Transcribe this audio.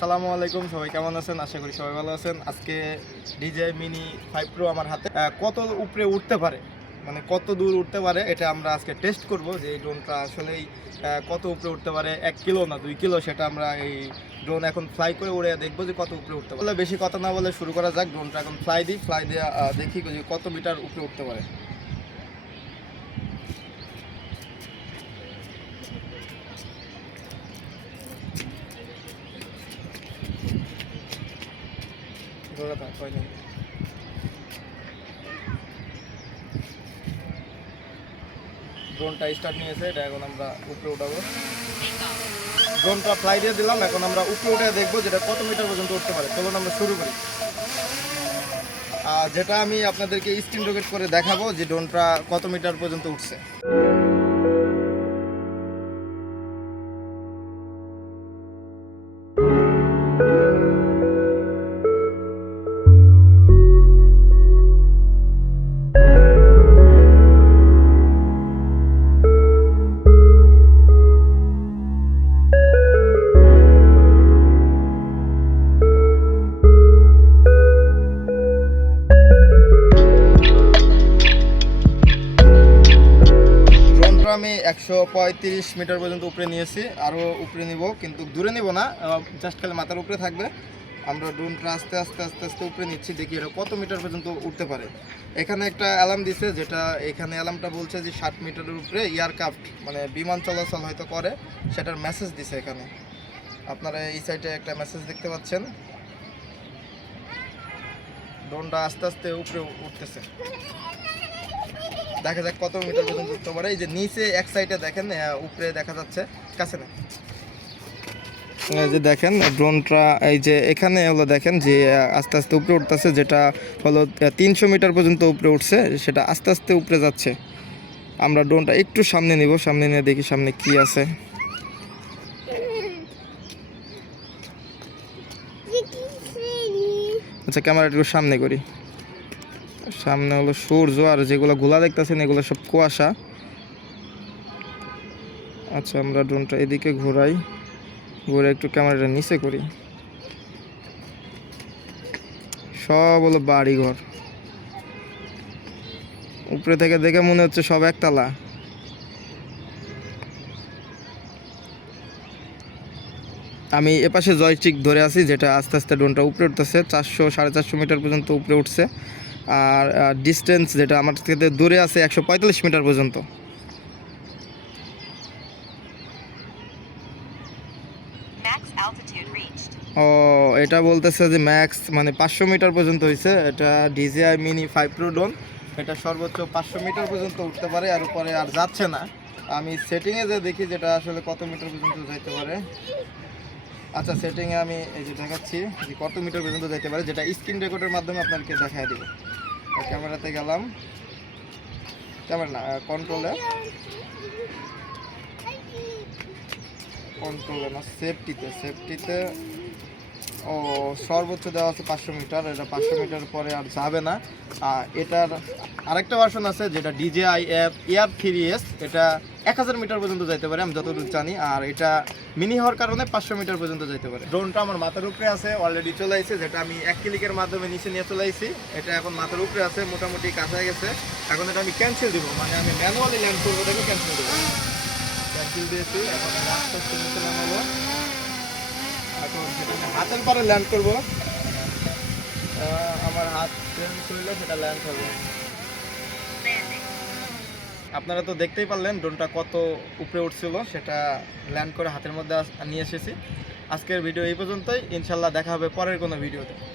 আসসালামু আলাইকুম, সবাই কেমন আছেন? আশা করি সবাই ভালো আছেন। আজকে DJI Mini 5 Pro আমার হাতে। কত উপরে উঠতে পারে, মানে কত দূর উঠতে পারে, এটা আমরা আজকে টেস্ট করব যে এই ড্রোনটা আসলেই কত উপরে উঠতে পারে। 1 কিলো না 2 কিলো, সেটা আমরা এই ড্রোন এখন ফ্লাই করে উড়ে দেখবো যে কত উপরে উঠতে পারে। বেশি কথা না বলে শুরু করা যাক। ড্রোনটা এখন ফ্লাই দিয়ে দেখি যে কত মিটার উপরে উঠতে পারে। ড্রোনটা স্টার্ট নিয়েছে, এটা এখন আমরা উপরে উঠাবো। ড্রোনটা ফ্লাই দিয়ে দিলাম, এখন আমরা উপরে উঠে দেখবো যেটা কত মিটার পর্যন্ত উঠতে পারে। চলুন আমরা শুরু করি। যেটা আমি আপনাদেরকে স্ক্রিন রোটেট করে দেখাবো যে ড্রোনটা কত মিটার পর্যন্ত উঠছে। আমি 135 মিটার পর্যন্ত উপরে নিয়েছি, আরও উপরে নিব, কিন্তু দূরে নিব না, জাস্ট খালি মাথার উপরে থাকবে। আমরা ড্রোনটা আস্তে আস্তে আস্তে আস্তে উপরে নিচ্ছি, দেখি এটা কত মিটার পর্যন্ত উঠতে পারে। এখানে একটা অ্যালার্ম দিছে, যেটা এখানে অ্যালার্মটা বলছে যে 60 মিটারের উপরে এয়ারক্রাফট মানে বিমান চলাচল হয়তো করে, সেটার মেসেজ দিছে এখানে। আপনারা এই সাইডে একটা মেসেজ দেখতে পাচ্ছেন। ড্রোনটা আস্তে আস্তে উপরে উঠতেছে, দেখা যাক কত মিটার পর্যন্ত উঠতে পারে। এই যে নিচে এক সাইডে দেখেন, উপরে দেখা যাচ্ছে, কাছে না, এই যে দেখেন ড্রোনটা, এই যে এখানে হলো দেখেন যে আস্তে আস্তে উপরে উঠতেছে, যেটা হলো 300 মিটার পর্যন্ত উপরে উঠছে, সেটা আস্তে আস্তে উপরে যাচ্ছে। আমরা ড্রোনটা একটু সামনে নিব, সামনে নিয়ে দেখি সামনে কি আছে। আচ্ছা, ক্যামেরা একটু সামনে করি। সামনে হলো সূর্য, আর যেগুলো গোলা দেখতেছেন এগুলো সব কুয়াশা। আচ্ছা, আমরা ড্রোনটা এদিকে ঘোরাই, ঘুরে একটু ক্যামেরাটা নিচে করি। সব হলো বাড়ি ঘর, উপরে থেকে দেখে মনে হচ্ছে সব একতলা। আমি এপাশে জয়স্টিক ধরে আছি, যেটা আস্তে আস্তে ড্রোনটা উপরে উঠতেছে। 400-450 মিটার পর্যন্ত উপরে উঠছে, আর ডিস্টেন্স যেটা আমার থেকে দূরে আছে 145 মিটার পর্যন্ত। ও, এটা বলতেছে যে ম্যাক্স মানে 500 মিটার পর্যন্ত হয়েছে। এটা DJI Mini 5 Pro ড্রোন, এটা সর্বোচ্চ 500 মিটার পর্যন্ত উঠতে পারে, আর উপরে আর যাচ্ছে না। আমি সেটিংয়ে যে দেখি যেটা আসলে কত মিটার পর্যন্ত যাইতে পারে। আচ্ছা, সেটিংয়ে আমি এই যে দেখাচ্ছি যে কত মিটার পর্যন্ত যাইতে পারে, যেটা স্ক্রিন রেকর্ডের মাধ্যমে আপনাদেরকে দেখাই দেবো। ক্যামেরাতে গেলাম, ক্যামেরা না, কন্ট্রোলে না, সেফটিতে ও সর্বোচ্চ দেওয়া আছে 500 মিটার। এটা 500 মিটার পরে আর যাবে না। এটার আরেকটা ভার্সন আছে যেটা DJI Air 3S, এটা 1000 মিটার পর্যন্ত যাইতে পারে আমি যতদূর জানি, আর এটা মিনি হওয়ার কারণে 500 মিটার পর্যন্ত যাইতে পারে। ড্রোনটা আমার মাথার উপরে আছে, অলরেডি চলে আসছে, যেটা আমি এক ক্লিকের মাধ্যমে নিচে নিয়ে চলে আসছি। এটা এখন মাথার উপরে আছে, মোটামুটি কাছে গেছে। এখন এটা আমি ক্যান্সেল দিব, মানে আমি ম্যানুয়ালি ল্যান্ড করবো, দেখে ক্যান্সেল দেবো। ক্যান্সেল দিয়েছি, এখন আস্তে আস্তে নিচে নামাবো। এখন সেটা হাতের পরে ল্যান্ড করবো, আমার হাত শুনলে সেটা ল্যান্ড হবে। আপনারা তো দেখতেই পারলেন ড্রোনটা কত উপরে উঠছিল, সেটা ল্যান্ড করে হাতের মধ্যে নিয়ে এসেছি। আজকের ভিডিও এই পর্যন্তই, ইনশাল্লাহ দেখা হবে পরের কোনো ভিডিওতে।